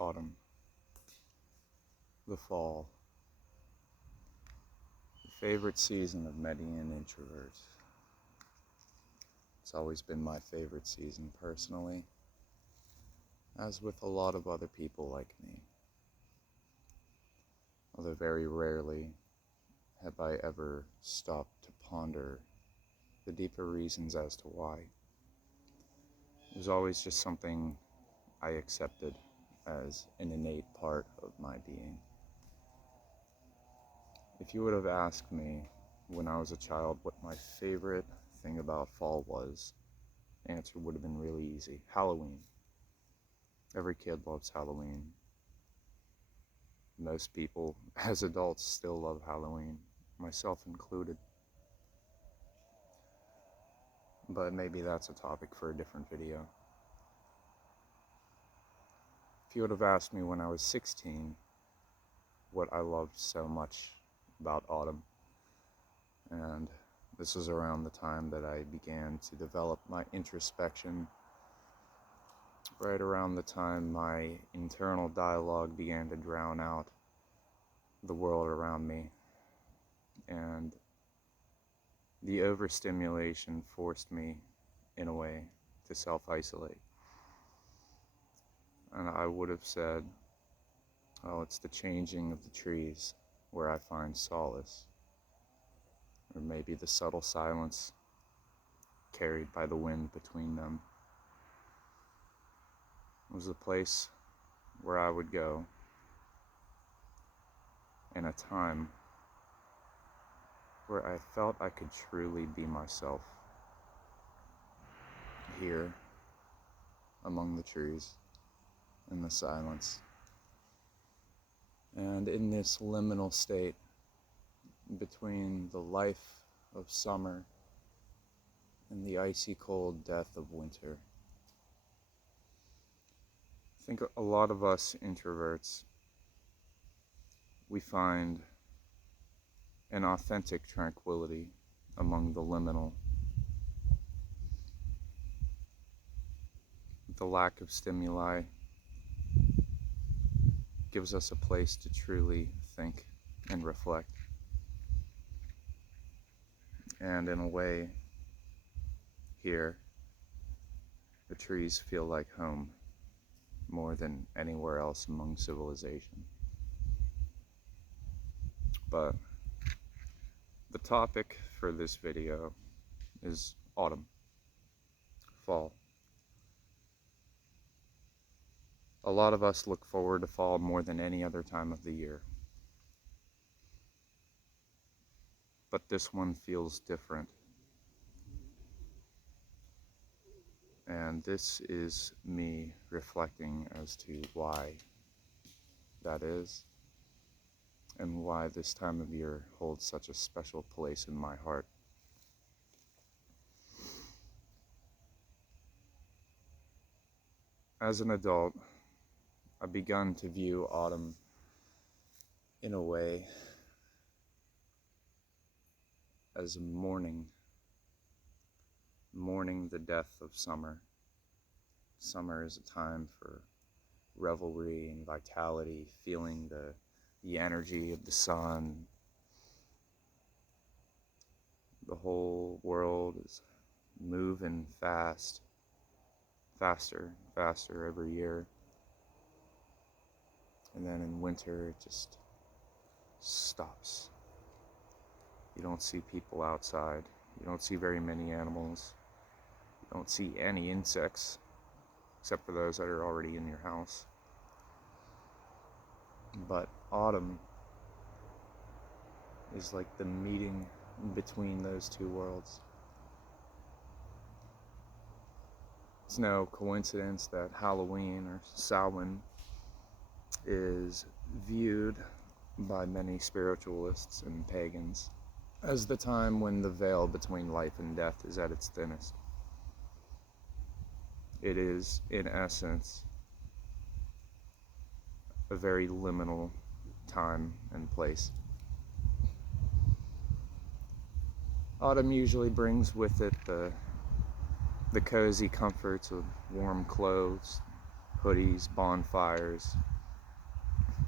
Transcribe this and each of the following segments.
autumn, the fall, the favorite season of many an introvert. It's always been my favorite season personally, as with a lot of other people like me. Although very rarely have I ever stopped to ponder the deeper reasons as to why. It was always just something I accepted as an innate part of my being. If you would have asked me when I was a child what my favorite thing about fall was, the answer would have been really easy. Halloween. Every kid loves Halloween. Most people, as adults, still love Halloween, myself included. But maybe that's a topic for a different video. If you would have asked me when I was 16 what I loved so much about autumn, and this was around the time that I began to develop my introspection, right around the time my internal dialogue began to drown out the world around me, and the overstimulation forced me, in a way, to self-isolate. And I would have said, oh, it's the changing of the trees where I find solace, or maybe the subtle silence carried by the wind between them. It was the place where I would go in a time where I felt I could truly be myself, here among the trees in the silence, and in this liminal state between the life of summer and the icy cold death of winter. I think a lot of us introverts, we find an authentic tranquility among the liminal. The lack of stimuli gives us a place to truly think and reflect. And in a way, here, the trees feel like home more than anywhere else among civilization. But the topic for this video is autumn, fall. A lot of us look forward to fall more than any other time of the year. But this one feels different. And this is me reflecting as to why that is, and why this time of year holds such a special place in my heart. As an adult, I've begun to view autumn in a way as mourning the death of summer. Summer is a time for revelry and vitality, feeling the energy of the sun. The whole world is moving faster every year. And then in winter, it just stops. You don't see people outside. You don't see very many animals. You don't see any insects, except for those that are already in your house. But autumn is like the meeting between those two worlds. It's no coincidence that Halloween, or Samhain, is viewed by many spiritualists and pagans as the time when the veil between life and death is at its thinnest. It is, in essence, a very liminal time and place. Autumn usually brings with it the cozy comforts of warm clothes, hoodies, bonfires,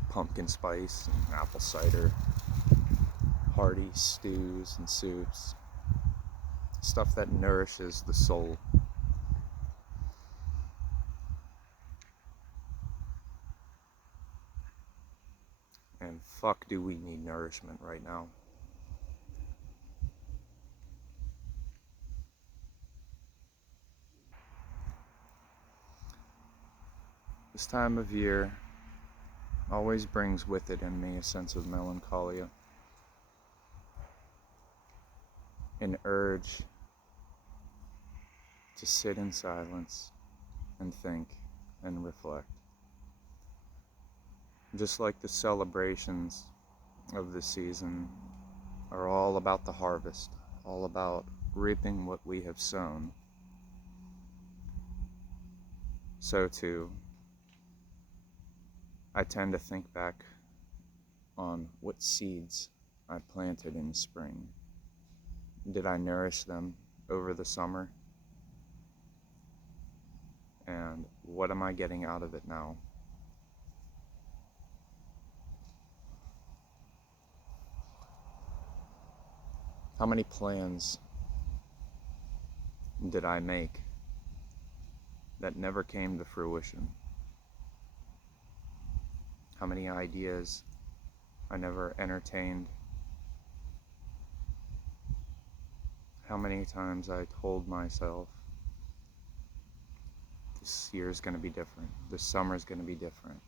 pumpkin spice and apple cider, hearty stews and soups, stuff that nourishes the soul. And fuck, do we need nourishment right now. This time of year always brings with it in me a sense of melancholia, an urge to sit in silence and think and reflect. Just like the celebrations of the season are all about the harvest, all about reaping what we have sown, so too I tend to think back on what seeds I planted in spring. Did I nourish them over the summer? And what am I getting out of it now? How many plans did I make that never came to fruition? How many ideas I never entertained? How many times I told myself, this year's gonna be different, this summer's gonna be different,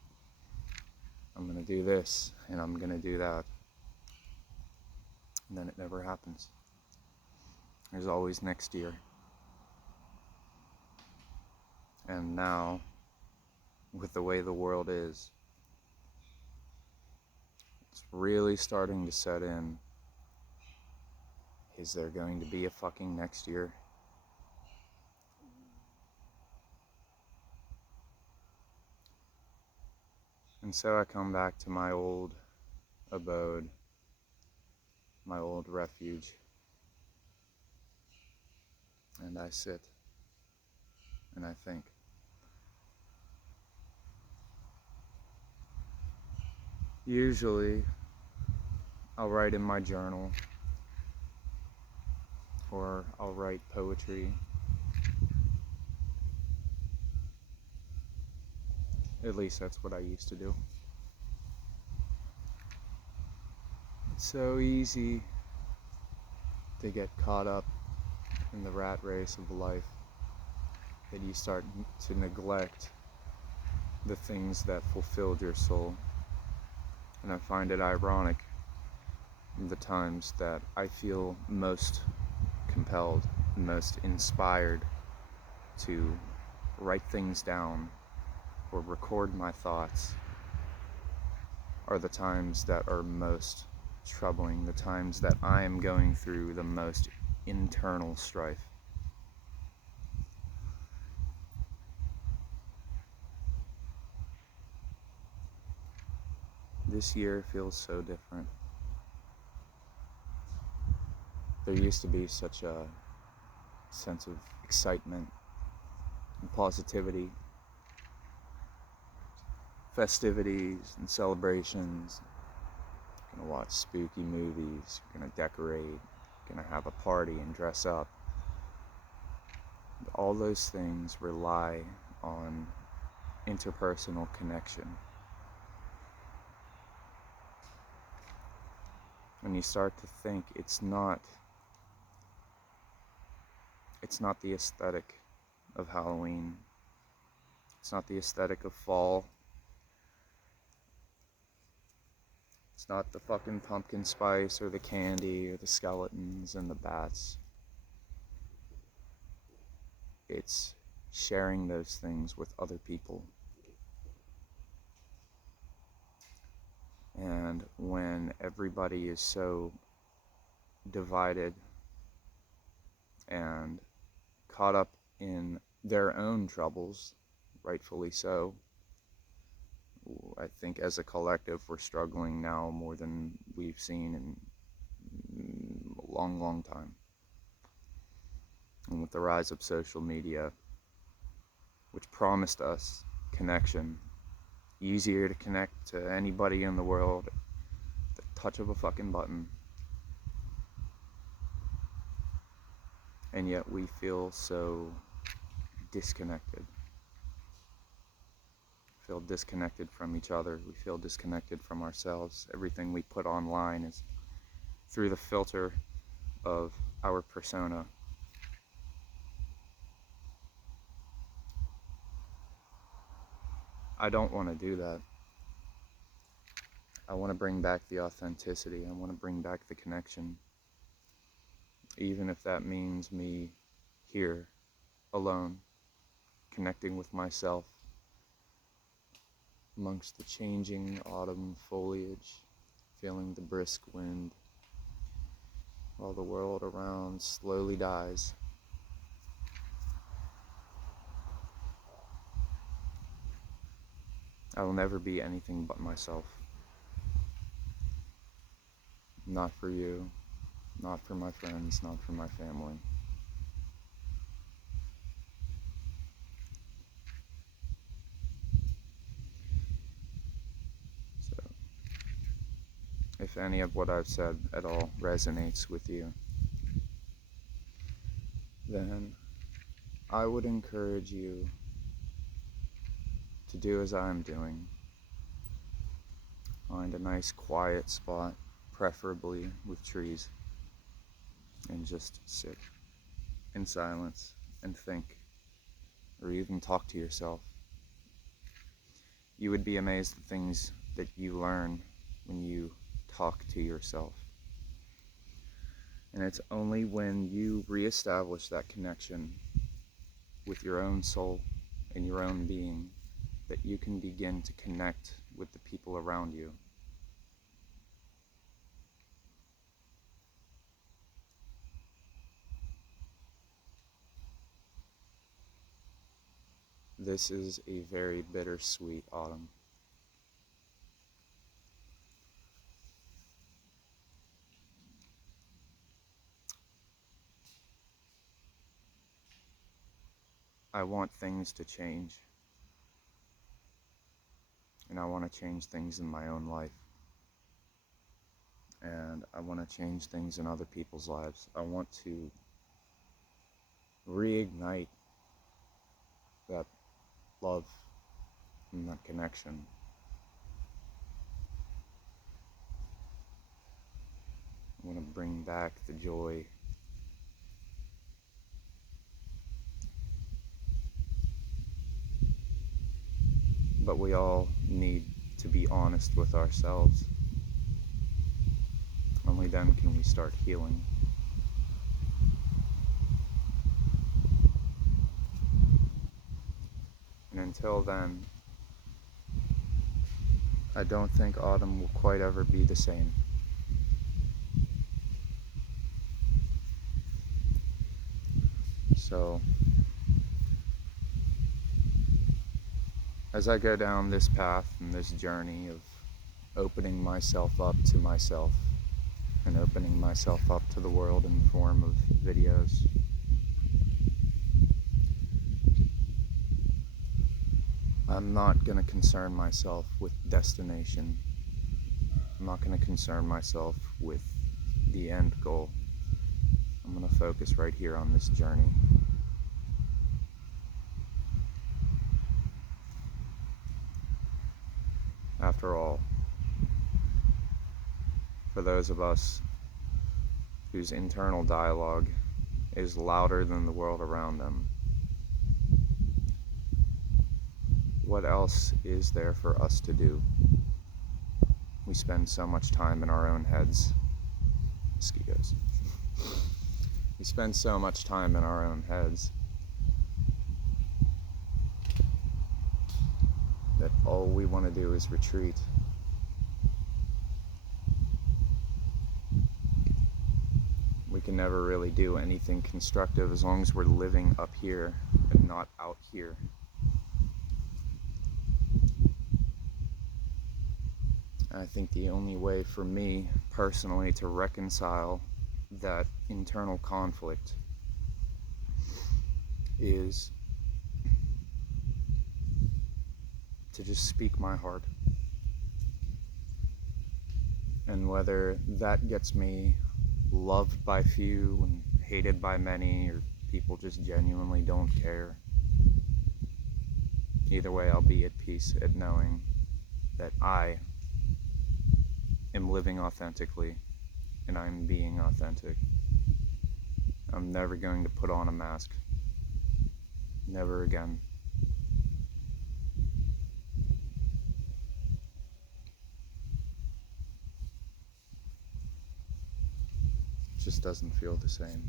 I'm gonna do this and I'm gonna do that, and then it never happens. There's always next year. And now, with the way the world is, it's really starting to set in. Is there going to be a fucking next year? And so I come back to my old abode, my old refuge, and I sit and I think. Usually, I'll write in my journal, or I'll write poetry. At least that's what I used to do. It's so easy to get caught up in the rat race of life that you start to neglect the things that fulfilled your soul. And I find it ironic the times that I feel most compelled, most inspired to write things down or record my thoughts are the times that are most troubling, the times that I am going through the most internal strife. This year feels so different. There used to be such a sense of excitement and positivity, festivities and celebrations. You're gonna watch spooky movies, you're gonna decorate, you're gonna have a party and dress up. And all those things rely on interpersonal connection. When you start to think it's not the aesthetic of Halloween, it's not the aesthetic of fall, it's not the fucking pumpkin spice or the candy or the skeletons and the bats. It's sharing those things with other people. And when everybody is so divided and caught up in their own troubles, rightfully so, I think as a collective we're struggling now more than we've seen in a long, long time. And with the rise of social media, which promised us connection. Easier to connect to anybody in the world at the touch of a fucking button. And yet we feel so disconnected. We feel disconnected from each other. We feel disconnected from ourselves. Everything we put online is through the filter of our persona. I don't want to do that. I want to bring back the authenticity. I want to bring back the connection. Even if that means me here, alone, connecting with myself amongst the changing autumn foliage, feeling the brisk wind while the world around slowly dies. I will never be anything but myself. Not for you, not for my friends, not for my family. So, if any of what I've said at all resonates with you, then I would encourage you to do as I'm doing. Find a nice quiet spot, preferably with trees, and just sit in silence and think, or even talk to yourself. You would be amazed at things that you learn when you talk to yourself. And it's only when you reestablish that connection with your own soul and your own being that you can begin to connect with the people around you. This is a very bittersweet autumn. I want things to change. And I want to change things in my own life. And I want to change things in other people's lives. I want to reignite that love and that connection. I want to bring back the joy. But we all need to be honest with ourselves. Only then can we start healing. And until then, I don't think autumn will quite ever be the same. So, as I go down this path and this journey of opening myself up to myself and opening myself up to the world in the form of videos, I'm not going to concern myself with destination. I'm not going to concern myself with the end goal. I'm going to focus right here on this journey. After all, for those of us whose internal dialogue is louder than the world around them, what else is there for us to do? We spend so much time in our own heads. Mosquitoes. We spend so much time in our own heads that all we want to do is retreat. We can never really do anything constructive as long as we're living up here and not out here. I think the only way for me personally to reconcile that internal conflict is to just speak my heart. And whether that gets me loved by few and hated by many, or people just genuinely don't care, either way, I'll be at peace at knowing that I am living authentically and I'm being authentic. I'm never going to put on a mask. Never again. It just doesn't feel the same.